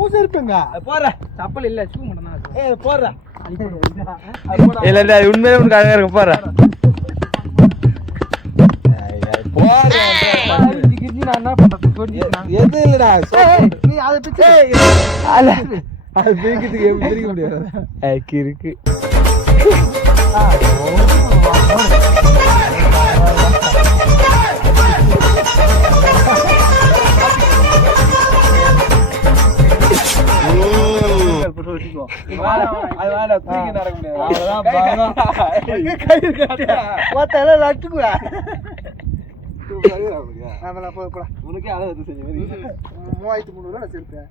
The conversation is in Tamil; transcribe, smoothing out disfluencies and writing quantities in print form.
ஊச இருப்பேங்க போற சப்பல் இல்ல ஷூ மட்டும் தான் போற இல்ல உண்மையிலே உனக்கு அழகா இருக்கும் போற எது இல்லடா நீ அதை பிச்சு அது பிரிக்கிறதுக்கு எப்படி பிரிக்க முடியாது இருக்கு உனக்கே அளவு செஞ்சு 3300 செருப்பேன்